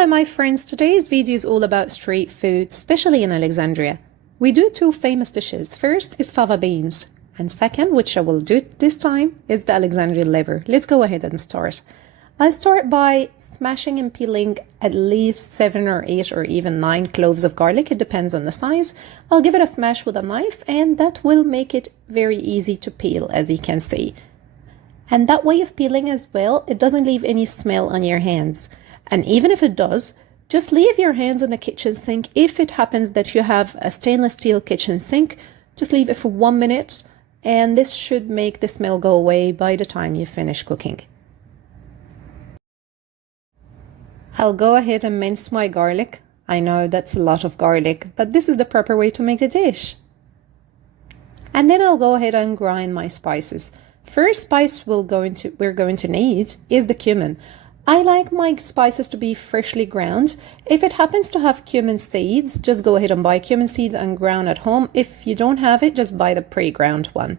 Hello my friends, today's video is all about street food, especially in Alexandria. We do two famous dishes. First is fava beans, and second, which I will do this time, is the Alexandrian liver. Let's go ahead and start. I start by smashing and peeling at least 7 or 8 or even 9 cloves of garlic. It depends on the size. I'll give it a smash with a knife, and that will make it very easy to peel, as you can see. And that way of peeling as well, it doesn't leave any smell on your hands. And even if it does, just leave your hands on the kitchen sink. If it happens that you have a stainless steel kitchen sink, just leave it for 1 minute, and this should make the smell go away by the time you finish cooking. I'll go ahead and mince my garlic. I know that's a lot of garlic, but this is the proper way to make the dish. And then I'll go ahead and grind my spices. First spice we're going to need is the cumin. I like my spices to be freshly ground. If it happens to have cumin seeds, just go ahead and buy cumin seeds and ground at home. If you don't have it, just buy the pre-ground one.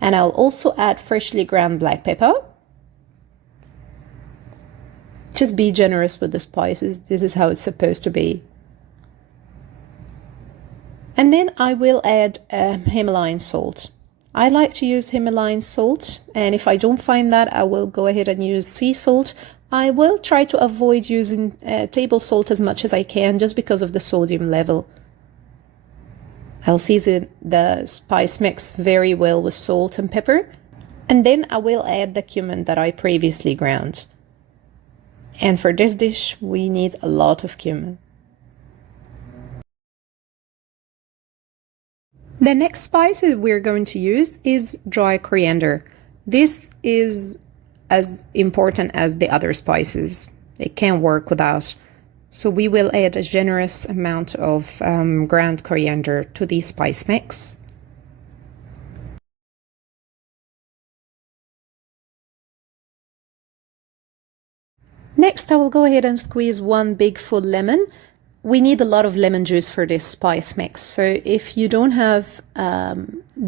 And I'll also add freshly ground black pepper. Just be generous with the spices. This is how it's supposed to be. And then I will add Himalayan salt. I like to use Himalayan salt, and if I don't find that, I will go ahead and use sea salt. I will try to avoid using table salt as much as I can, just because of the sodium level. I'll season the spice mix very well with salt and pepper, and then I will add the cumin that I previously ground. And for this dish, we need a lot of cumin. The next spice we're going to use is dry coriander. This is as important as the other spices. It can't work without. So we will add a generous amount of ground coriander to the spice mix. Next, I will go ahead and squeeze 1 big full lemon. We need a lot of lemon juice for this spice mix. So if you don't have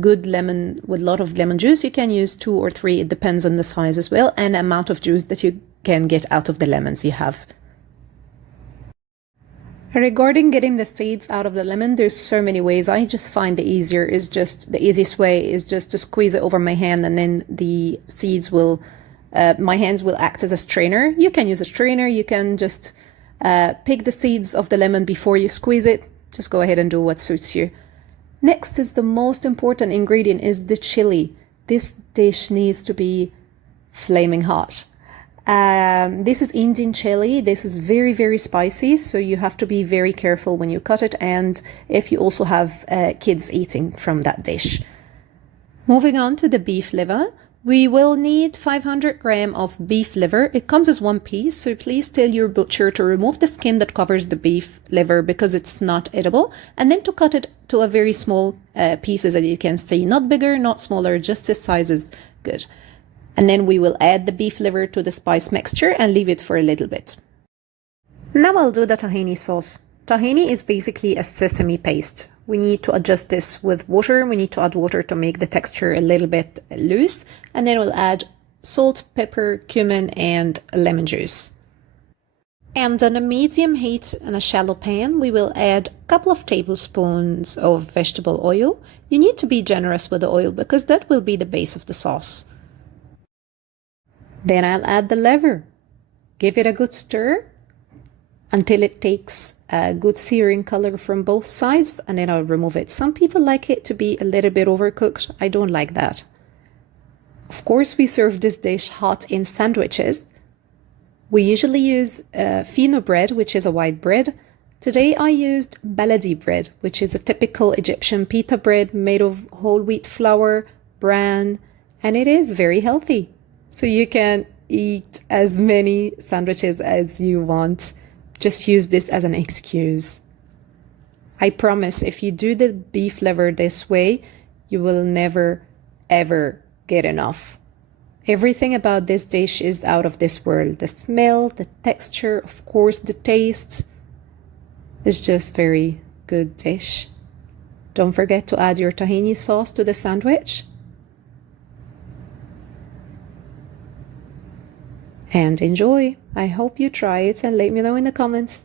good lemon with a lot of lemon juice, you can use 2 or 3. It depends on the size as well, and the amount of juice that you can get out of the lemons you have. Regarding getting the seeds out of the lemon, there's so many ways. I just find the easiest way is just to squeeze it over my hand, and then the seeds will, my hands will act as a strainer. You can use a strainer. You can just pick the seeds of the lemon before you squeeze it. Just go ahead and do what suits you. Next is the most important ingredient is the chili. This dish needs to be flaming hot. This is Indian chili. This is very, very spicy, so you have to be very careful when you cut it, and if you also have kids eating from that dish. Moving on to the beef liver. We will need 500 grams of beef liver. It comes as 1 piece, so please tell your butcher to remove the skin that covers the beef liver because it's not edible, and then to cut it to a very small pieces, as you can see. Not bigger, not smaller, just this size is good. And then we will add the beef liver to the spice mixture and leave it for a little bit. Now I'll do the tahini sauce. Tahini is basically a sesame paste. We need to adjust this with water. We need to add water to make the texture a little bit loose. And then we'll add salt, pepper, cumin, and lemon juice. And on a medium heat in a shallow pan, we will add a couple of tablespoons of vegetable oil. You need to be generous with the oil because that will be the base of the sauce. Then I'll add the liver. Give it a good stir until it takes a good searing color from both sides, and then I'll remove it. Some people like it to be a little bit overcooked. I don't like that. Of course, we serve this dish hot in sandwiches. We usually use fino bread, which is a white bread. Today I used baladi bread, which is a typical Egyptian pita bread made of whole wheat flour, bran, and it is very healthy. So you can eat as many sandwiches as you want. Just use this as an excuse. I promise if you do the beef liver this way, you will never, ever get enough. Everything about this dish is out of this world. The smell, the texture, of course, the taste. It's just very good dish. Don't forget to add your tahini sauce to the sandwich. and enjoy. I hope you try it and let me know in the comments.